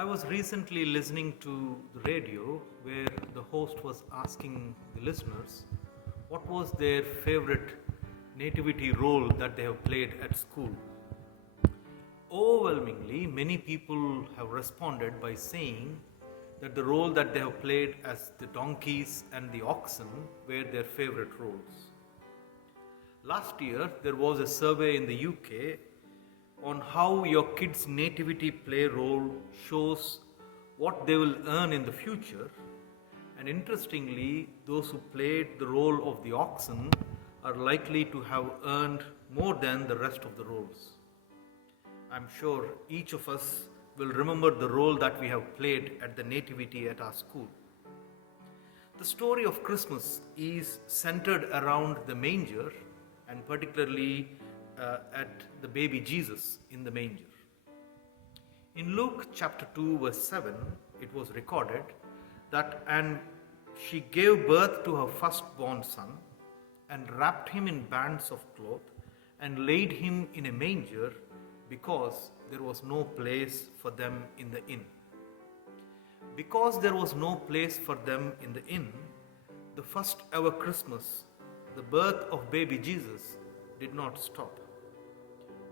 I was recently listening to the radio where the host was asking the listeners what was their favorite nativity role that they have played at school. Overwhelmingly, many people have responded by saying that the role that they have played as the donkeys and the oxen were their favorite roles. Last year, there was a survey in the UK on how your kids' nativity play role shows what they will earn in the future. And interestingly, those who played the role of the oxen are likely to have earned more than the rest of the roles. I'm sure each of us will remember the role that we have played at the nativity at our school. The story of Christmas is centered around the manger and particularly at the baby Jesus in the manger. In Luke chapter 2, verse 7, it was recorded that, and she gave birth to her firstborn son and wrapped him in bands of cloth and laid him in a manger because there was no place for them in the inn. Because there was no place for them in the inn, the first ever Christmas, the birth of baby Jesus, did not stop.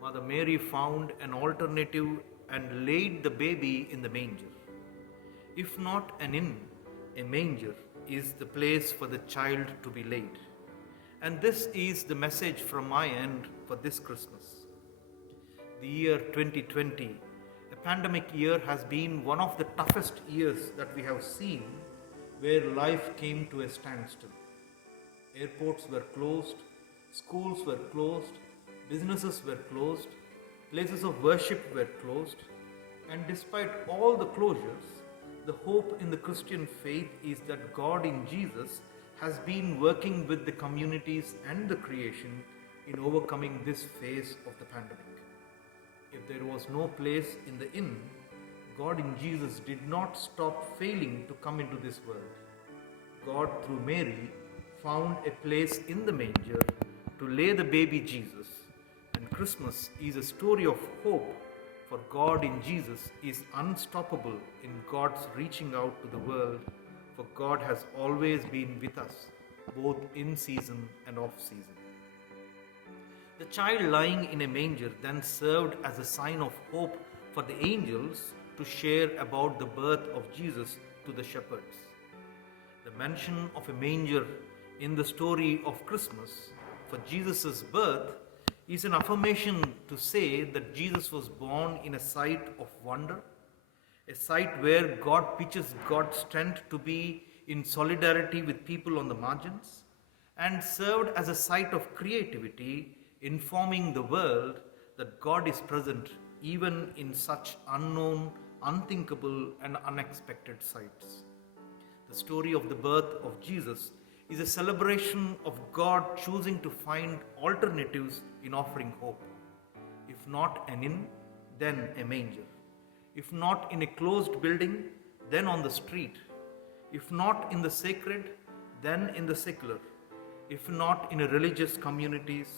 Mother Mary found an alternative and laid the baby in the manger. If not an inn, a manger is the place for the child to be laid. And this is the message from my end for this Christmas. The year 2020, a pandemic year, has been one of the toughest years that we have seen where life came to a standstill. Airports were closed, schools were closed, businesses were closed, places of worship were closed, and despite all the closures, the hope in the Christian faith is that God in Jesus has been working with the communities and the creation in overcoming this phase of the pandemic. If there was no place in the inn, God in Jesus did not stop failing to come into this world. God, through Mary, found a place in the manger to lay the baby Jesus, and Christmas is a story of hope, for God in Jesus is unstoppable in God's reaching out to the world, for God has always been with us, both in season and off season. The child lying in a manger then served as a sign of hope for the angels to share about the birth of Jesus to the shepherds. The mention of a manger in the story of Christmas for Jesus' birth is an affirmation to say that Jesus was born in a site of wonder, a site where God pitches God's strength to be in solidarity with people on the margins, and served as a site of creativity, informing the world that God is present even in such unknown, unthinkable, and unexpected sites. The story of the birth of Jesus is a celebration of God choosing to find alternatives in offering hope. If not an inn, then a manger. If not in a closed building, then on the street. If not in the sacred, then in the secular. If not in a religious communities,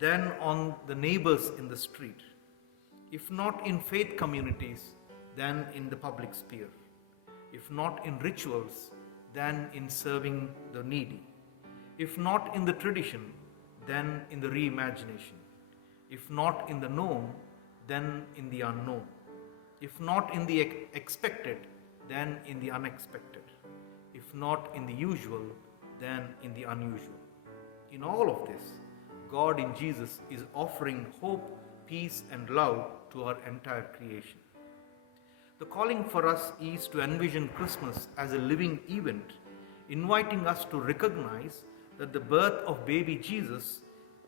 then on the neighbors in the street. If not in faith communities, then in the public sphere. If not in rituals, then in serving the needy. If not in the tradition, then in the reimagination. If not in the known, then in the unknown. If not in the expected, then in the unexpected. If not in the usual, then in the unusual. In all of this, God in Jesus is offering hope, peace, and love to our entire creation. The calling for us is to envision Christmas as a living event, inviting us to recognize that the birth of baby Jesus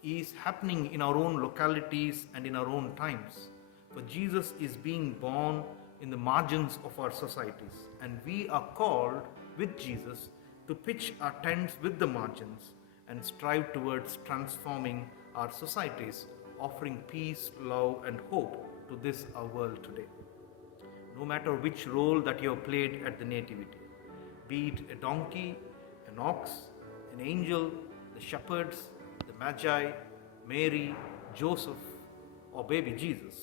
is happening in our own localities and in our own times. For Jesus is being born in the margins of our societies, and we are called with Jesus to pitch our tents with the margins and strive towards transforming our societies, offering peace, love, and hope to this our world today. No matter which role that you have played at the nativity, be it a donkey, an ox, an angel, the shepherds, the magi, Mary, Joseph, or baby Jesus,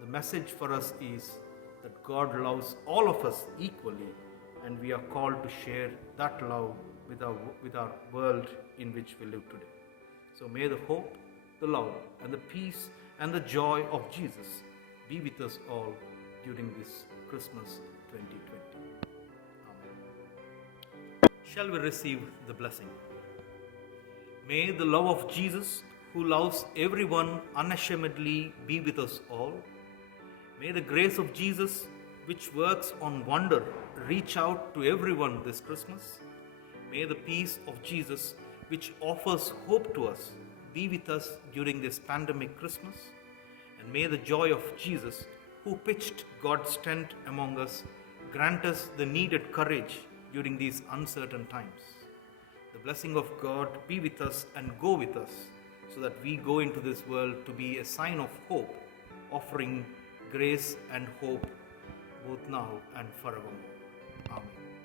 the message for us is that God loves all of us equally, and we are called to share that love with our world in which we live today. So may the hope, the love, and the peace and the joy of Jesus be with us all during this Christmas 2020. Amen. Shall we receive the blessing? May the love of Jesus, who loves everyone unashamedly, be with us all. May the grace of Jesus, which works on wonder, reach out to everyone this Christmas. May the peace of Jesus, which offers hope to us, be with us during this pandemic Christmas. And may the joy of Jesus, who pitched God's tent among us, grant us the needed courage during these uncertain times. The blessing of God be with us and go with us, so that we go into this world to be a sign of hope, offering grace and hope both now and forevermore. Amen.